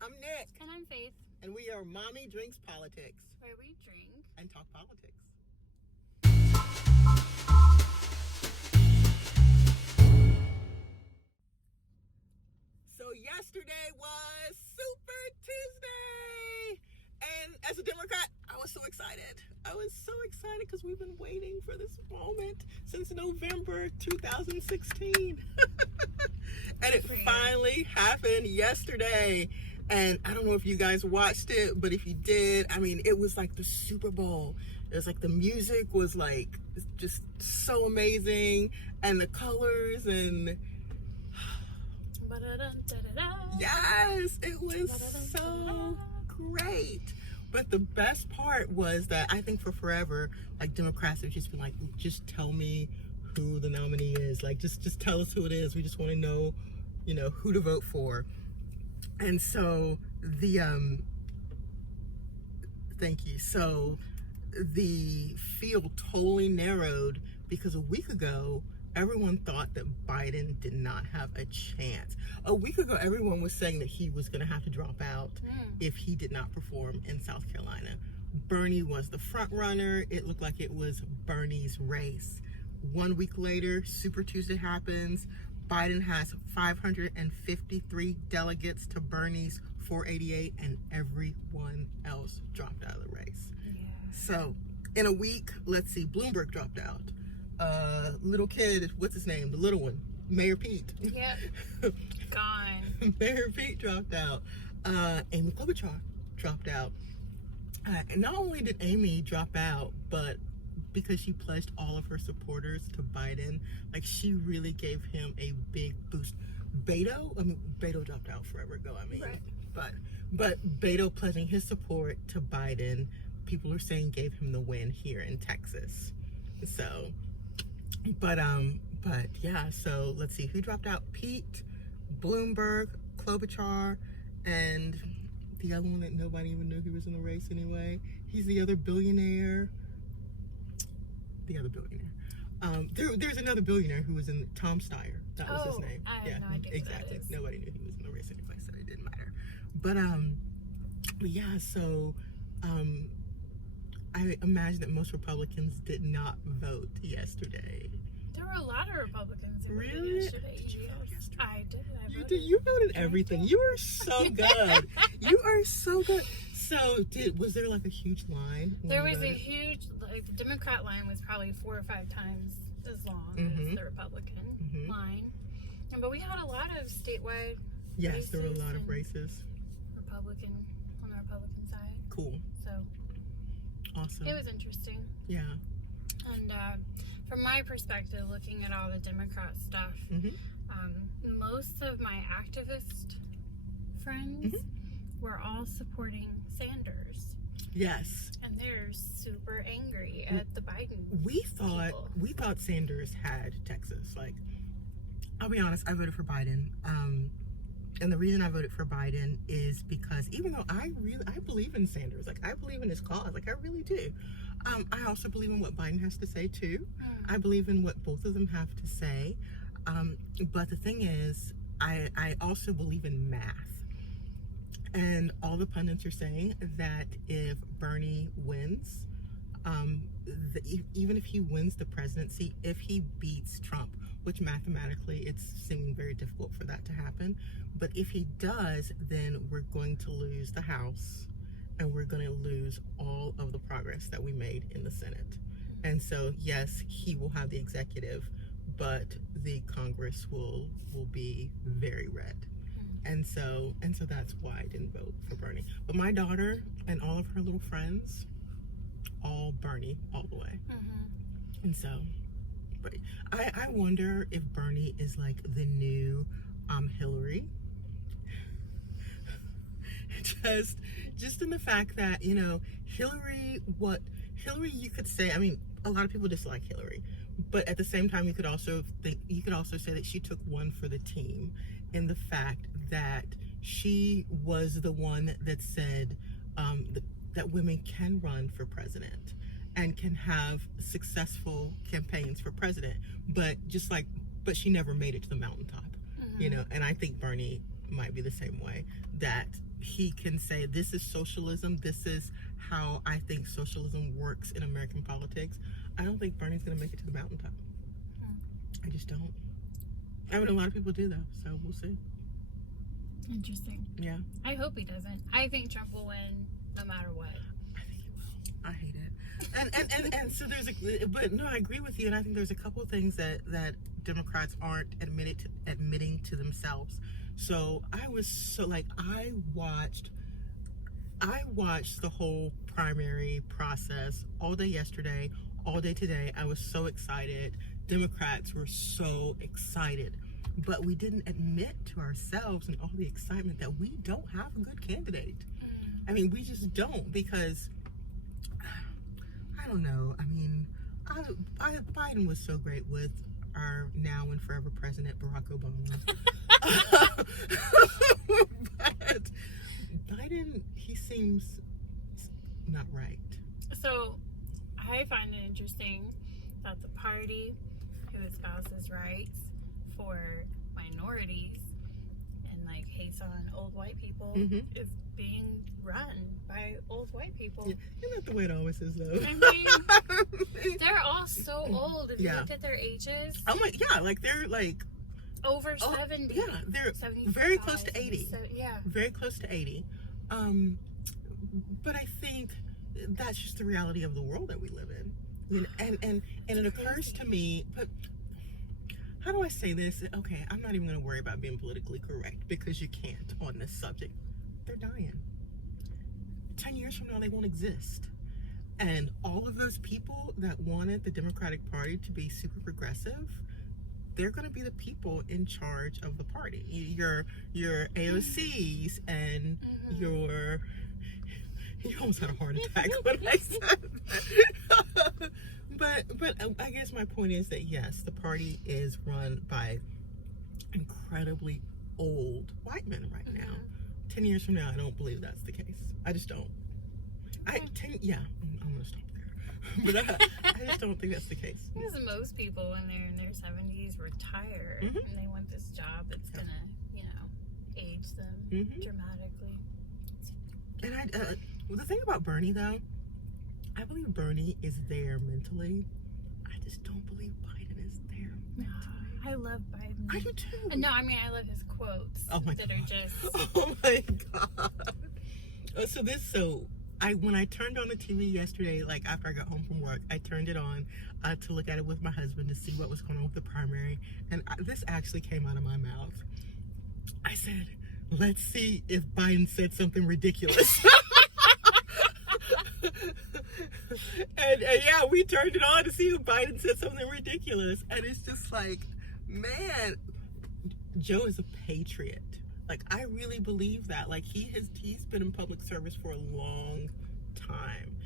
I'm Nick. And I'm Faith. And we are Mommy Drinks Politics. Where we drink and talk politics. So yesterday was Super Tuesday. And as a Democrat, I was so excited. I was so excited because we've been waiting for this moment since November 2016. And it finally happened yesterday. And I don't know if you guys watched it, but if you did, I mean, it was like the Super Bowl. It was like the music was like just so amazing, and the colors, and yes, it was so great. But the best part was that I think for forever, like, Democrats have just been like, just tell me who the nominee is. Like, just tell us who it is. We just want to know, who to vote for. And so thank you. So the field totally narrowed because a week ago, everyone thought that Biden did not have a chance. A week ago, everyone was saying that he was going to have to drop out if he did not perform in South Carolina. Bernie was the front runner. It looked like it was Bernie's race. 1 week later, Super Tuesday happens. Biden has 553 delegates to Bernie's 488, and everyone else dropped out of the race. Yeah. So in a week, let's see, Bloomberg dropped out. Little kid, what's his name? The little one, Mayor Pete. Yep. Gone. Mayor Pete dropped out. Amy Klobuchar dropped out. And not only did Amy drop out, but because she pledged all of her supporters to Biden, like, she really gave him a big boost. Beto dropped out forever ago, right. But Beto pledging his support to Biden, people are saying gave him the win here in Texas. So, but yeah, so let's see, who dropped out? Pete, Bloomberg, Klobuchar, and the other one that nobody even knew he was in the race anyway. He's the other billionaire. There's another billionaire who was in Tom Steyer. That was his name. I have no idea exactly. Who that is. Nobody knew he was in the race anyway, so it didn't matter. But yeah. So I imagine that most Republicans did not vote yesterday. There were a lot of Republicans who voted yesterday. Did you vote yesterday? I did. You voted everything. You are so good. You are so good. So, was there like a huge line? There was a huge, the Democrat line was probably 4 or 5 times as long as the Republican line. But we had a lot of statewide races. There were a lot of races. On the Republican side. Cool. So, awesome. It was interesting. Yeah. And from my perspective, looking at all the Democrat stuff, most of my activist friends were all supporting Sanders. Yes. And they're super angry at the Biden We people. thought Sanders had Texas. Like, I'll be honest, I voted for Biden. And the reason I voted for Biden is because even though I believe in Sanders, like, I believe in his cause, like, I really do. I also believe in what Biden has to say too. I believe in what both of them have to say. But the thing is, I also believe in math. And all the pundits are saying that if Bernie wins, even if he wins the presidency, if he beats Trump, which mathematically it's seeming very difficult for that to happen, but if he does, then we're going to lose the House, and we're going to lose all of the progress that we made in the Senate. And so, yes, he will have the executive, but the Congress will be very red. And so that's why I didn't vote for Bernie. But my daughter and all of her little friends, all Bernie all the way. And so, but I wonder if Bernie is like the new Hillary. just in the fact that, Hillary, you could say, I mean, a lot of people dislike Hillary, but at the same time, you could also say that she took one for the team, in the fact that she was the one that said that women can run for president and can have successful campaigns for president, but she never made it to the mountaintop, and I think Bernie might be the same way, that he can say, this is socialism, this is how I think socialism works in American politics, I don't think Bernie's going to make it to the mountaintop. I just don't. I mean, a lot of people do, though, so we'll see. Interesting. Yeah. I hope he doesn't. I think Trump will win no matter what. I think he will. I hate it. And so there's but no, I agree with you, and I think there's a couple of things that Democrats aren't admitting to themselves. So I was so like, I watched the whole primary process all day yesterday, all day today. I was so excited. Democrats were so excited, but we didn't admit to ourselves and all the excitement that we don't have a good candidate. I mean, we just don't, because I don't know. I mean, Biden was so great with our now and forever president, Barack Obama. But Biden, he seems not right. So I find it interesting that the party who espouses rights for minorities and like hates on old white people is being run by old white people. Yeah. Isn't that the way it always is, though? I mean, they're all so old. If you looked at their ages, oh my, yeah, like they're like over 70. Yeah, they're very close to 80. Yeah, very close to 80. But I think that's just the reality of the world that we live in. You know, and it occurs to me, but how do I say this? Okay, I'm not even going to worry about being politically correct, because you can't on this subject. They're dying. 10 years from now, they won't exist. And all of those people that wanted the Democratic Party to be super progressive, they're going to be the people in charge of the party. Your AOCs and your... You almost had a heart attack when I said that. But I guess my point is that, yes, the party is run by incredibly old white men right now. 10 years from now, I don't believe that's the case. I just don't. I'm going to stop there. But I just don't think that's the case. Because most people, when they're in their 70s, retire and they want this job that's going to, age them dramatically. And the thing about Bernie, though, I believe Bernie is there mentally. I just don't believe Biden is there mentally. I love Biden. I do too. No, I mean, I love his quotes are just... Oh my God. When I turned on the TV yesterday, like after I got home from work, I turned it on to look at it with my husband to see what was going on with the primary. And this actually came out of my mouth. I said, let's see if Biden said something ridiculous. and yeah, we turned it on to see if Biden said something ridiculous. And it's just like, man, Joe is a patriot. Like, I really believe that. Like, he's been in public service for a long time.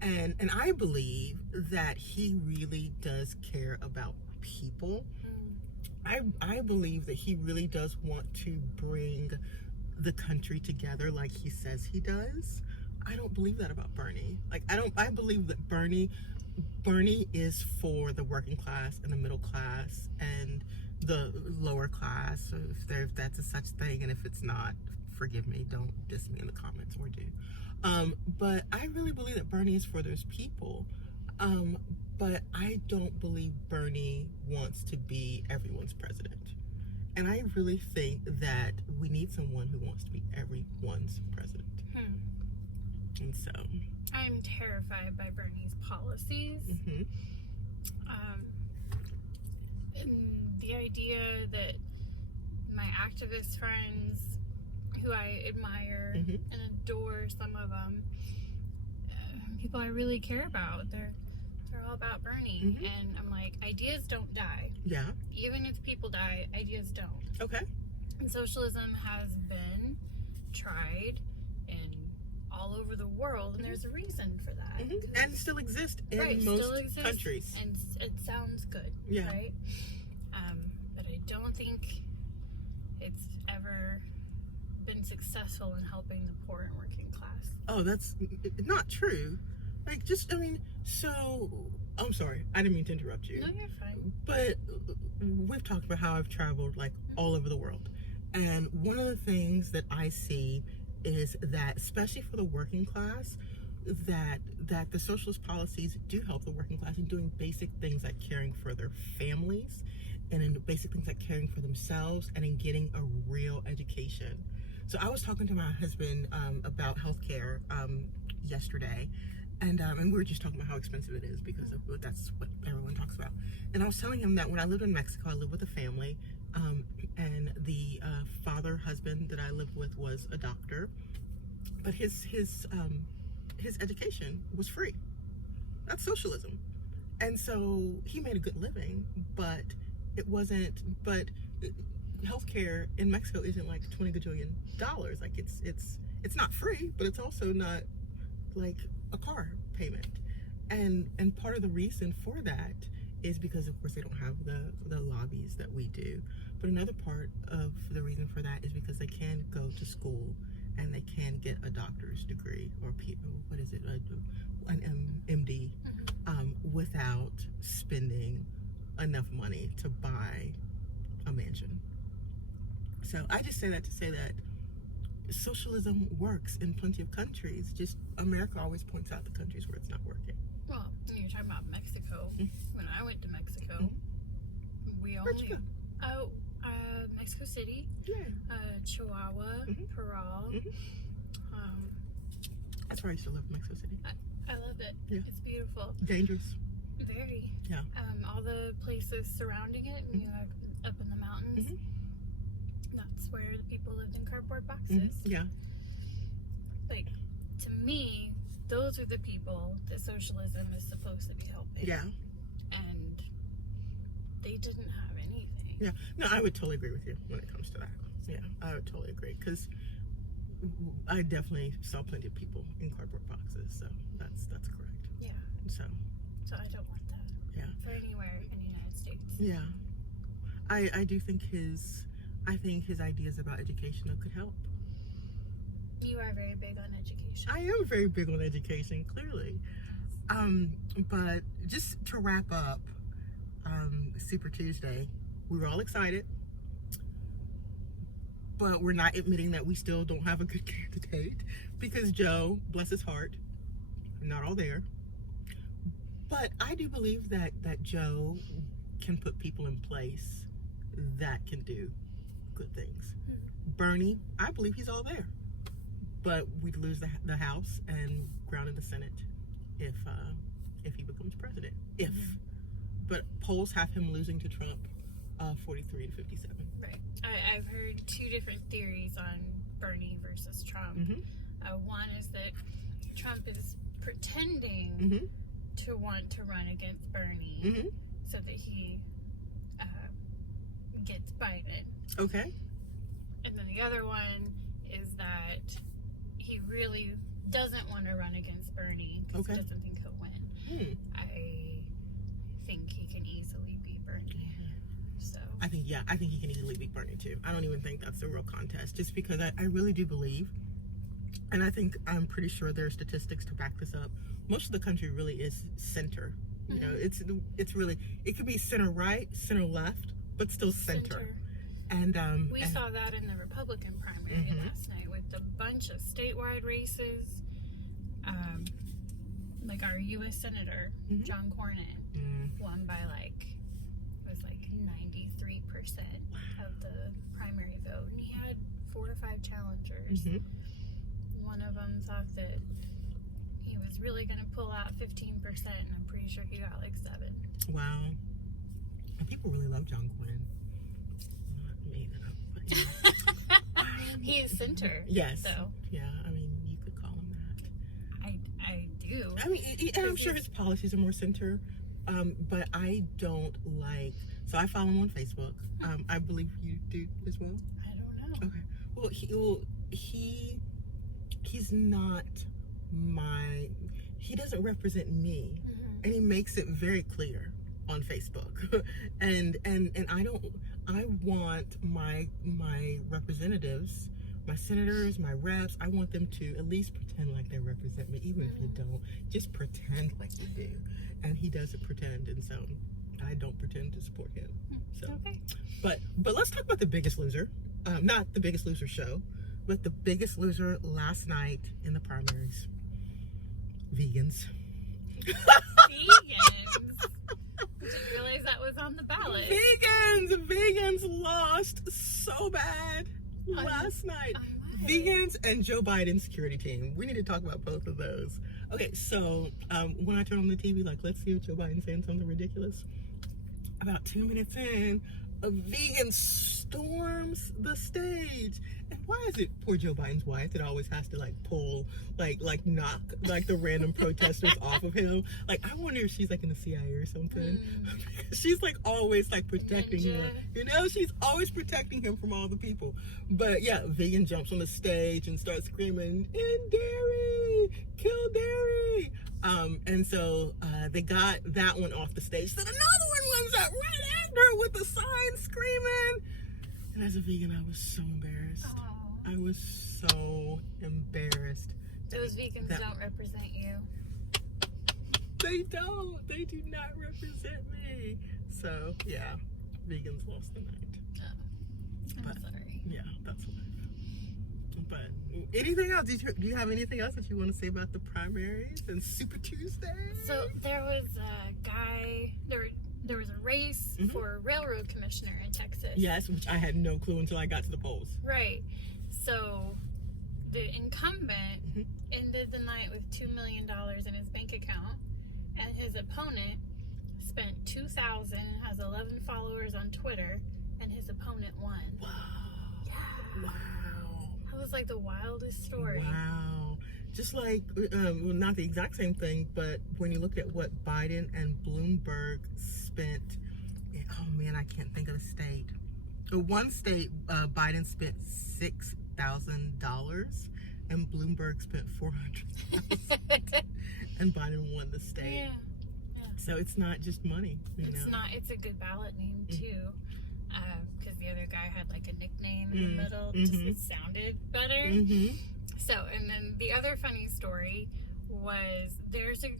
And I believe that he really does care about people. I believe that he really does want to bring the country together like he says he does. I don't believe that about Bernie. Like, I believe that Bernie is for the working class and the middle class and the lower class, if that's a such thing. And if it's not, forgive me, don't diss me in the comments, or do. But I really believe that Bernie is for those people. But I don't believe Bernie wants to be everyone's president. And I really think that we need someone who wants to be everyone's president. And so I'm terrified by Bernie's policies. And the idea that my activist friends, who I admire and adore, some of them, people I really care about, they're all about Bernie. And I'm like, ideas don't die. Yeah. Even if people die, ideas don't. Okay. And socialism has been tried in all over the world, and there's a reason for that. And still exist in most countries. And it sounds good, right? But I don't think it's ever been successful in helping the poor and working class. Oh, that's not true. Like, I'm sorry, I didn't mean to interrupt you. No, you're fine. But we've talked about how I've traveled, like, all over the world. And one of the things that I see is that, especially for the working class, that the socialist policies do help the working class in doing basic things like caring for their families, and in basic things like caring for themselves, and in getting a real education. So I was talking to my husband about healthcare yesterday, and we were just talking about how expensive it is, because that's what everyone talks about. And I was telling him that when I lived in Mexico, I lived with a family, and the husband that I lived with was a doctor, but his education was free. That's socialism. And so he made a good living, but it wasn't. But healthcare in Mexico isn't like $20 gajillion. Like it's not free, but it's also not like a car payment. And part of the reason for that is because, of course, they don't have the lobbies that we do. But another part of the reason for that is because they can go to school and they can get a doctor's degree, or an MD, without spending enough money to buy a mansion. So I just say that to say that socialism works in plenty of countries. Just America always points out the countries where it's not working. Well, you're talking about Mexico. When I went to Mexico, we Where'd you only Mexico City, Chihuahua, Parral. That's where I used to live, in Mexico City. I love it. Yeah. It's beautiful. Dangerous. Very. Yeah. All the places surrounding it, you know, up in the mountains. That's where the people lived in cardboard boxes. Yeah. Like, to me, those are the people that socialism is supposed to be helping. Yeah. And they didn't have anything. Yeah. No, I would totally agree with you when it comes to that. Yeah, I would totally agree, because I definitely saw plenty of people in cardboard boxes. So that's correct. Yeah. So I don't want that. Yeah. For anywhere in the United States. Yeah. I do think his ideas about education could help. You are very big on education. I am very big on education, clearly. But just to wrap up Super Tuesday, we were all excited, but we're not admitting that we still don't have a good candidate, because Joe, bless his heart, not all there. But I do believe that Joe can put people in place that can do good things. Bernie, I believe he's all there, but we'd lose the House and ground in the Senate if he becomes president. But polls have him losing to Trump, 43 to 57. Right. I've heard two different theories on Bernie versus Trump. One is that Trump is pretending to want to run against Bernie so that he gets Biden. Okay. And then the other one is that he really doesn't want to run against Bernie because he doesn't think he'll win. I think he can easily beat Bernie. So I think he can easily beat Bernie too. I don't even think that's a real contest, just because I really do believe, and I'm pretty sure there are statistics to back this up. Most of the country really is center. You know, it's really, it could be center right, center left, but still center. And we saw that in the Republican primary last night with a bunch of statewide races. Like our U.S. Senator, John Cornyn, won by it was 93% of the primary vote. And he had 4 or 5 challengers. One of them thought that he was really going to pull out 15%, and I'm pretty sure he got 7. Wow. And people really love John Cornyn. Not me, though. But, he is center. Yes. So. Yeah, I mean, you could call him that. I do. I mean, and I'm sure his policies are more center, but I don't like. So I follow him on Facebook. I believe you do as well. I don't know. Okay. Well, he's not he doesn't represent me, and he makes it very clear on Facebook. and I want my representatives, my senators, my reps, I want them to at least pretend like they represent me, even if you don't. Just pretend like you do. And he doesn't pretend, and so I don't pretend to support him. So, okay. But let's talk about The Biggest Loser. Not The Biggest Loser show, But the biggest loser last night in the primaries, vegans. Vegans? Didn't realize that was on the ballot. Vegans lost so bad last night. Vegans and Joe Biden's security team. We need to talk about both of those. Okay, so when I turn on the TV, like, let's see if Joe Biden's saying something ridiculous. About 2 minutes in, a vegan storms the stage. And why is it poor Joe Biden's wife that always has to like pull, like knock like the random protesters off of him? Like, I wonder if she's like in the CIA or something. She's like always like protecting him. You know, she's always protecting him from all the people. But yeah, vegan jumps on the stage and starts screaming, "End dairy! Kill dairy!" And so they got that one off the stage. Then another one was up right after with the sign screaming. And as a vegan, I was so embarrassed. Oh. I was so embarrassed. Those vegans don't represent you. They don't. They do not represent me. So yeah, vegans lost the night. Oh, I'm sorry. Yeah, that's life. But anything else? Do you have anything else that you want to say about the primaries and Super Tuesday? So there was a guy. There was a race for railroad commissioner in Texas. Yes, which I had no clue until I got to the polls. Right. So the incumbent ended the night with $2 million in his bank account, and his opponent spent $2,000, has 11 followers on Twitter, and his opponent won. Wow. Yeah. Wow. That was like the wildest story. Wow. Just like, well, not the exact same thing, but when you look at what Biden and Bloomberg spent, oh man, I can't think of a state. One state, Biden spent $6,000 and Bloomberg spent $400,000 and Biden won the state. Yeah. So it's not just money, you It's know? not. It's a good ballot name too, because the other guy had like a nickname in the middle. Just it sounded better. So, and then the other funny story was there's a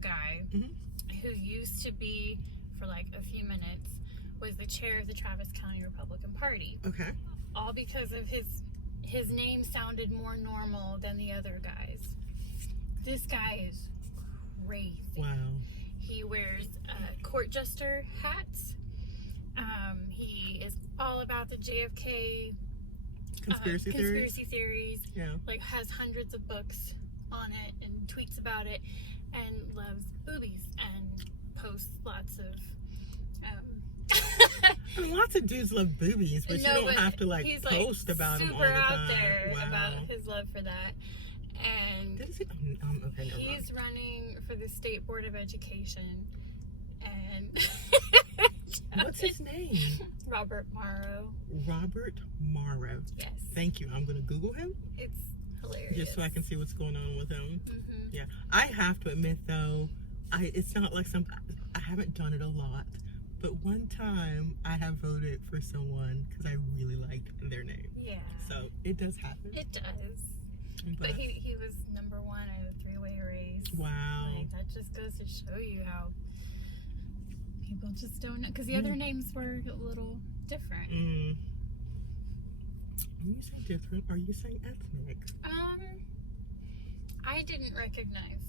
guy who used to be, for like a few minutes, was the chair of the Travis County Republican Party. Okay. All because of his name sounded more normal than the other guys. This guy is crazy. Wow. He wears court jester hats. He is all about the JFK Conspiracy theories. Yeah. Like, has hundreds of books on it and tweets about it, and loves boobies and posts lots of I mean, lots of dudes love boobies, but you don't have to like he's post like about them all super the time. out there Wow. about his love for that. And Okay, never mind. he's running for the State Board of Education. And What's his name? Robert Morrow. Robert Morrow. Yes. Thank you. I'm going to Google him It's hilarious. just so I can see what's going on with him. Mm-hmm. Yeah. I have to admit, though, it's not like I haven't done it a lot, but one time I have voted for someone because I really liked their name. Yeah. So it does happen. It does. But he was number one in a three-way race. Wow. Like, that just goes to show you how people just don't know. Because the other names were a little different. When you say different, are you saying ethnic? I didn't recognize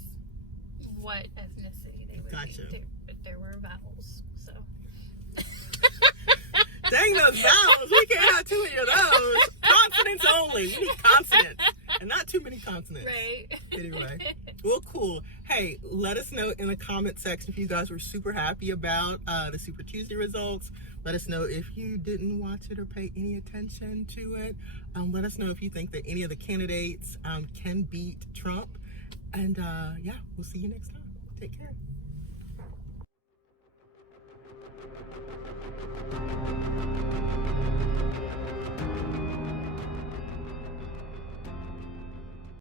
what ethnicity they were. Gotcha. But there were vowels, so. Dang those vowels. We can't have too many of those. Consonants only. We need consonants. And not too many consonants. Right. Anyway. Well, cool. Hey, let us know in the comment section if you guys were super happy about the Super Tuesday results. Let us know if you didn't watch it or pay any attention to it. Let us know if you think that any of the candidates can beat Trump. And yeah, we'll see you next time. Take care.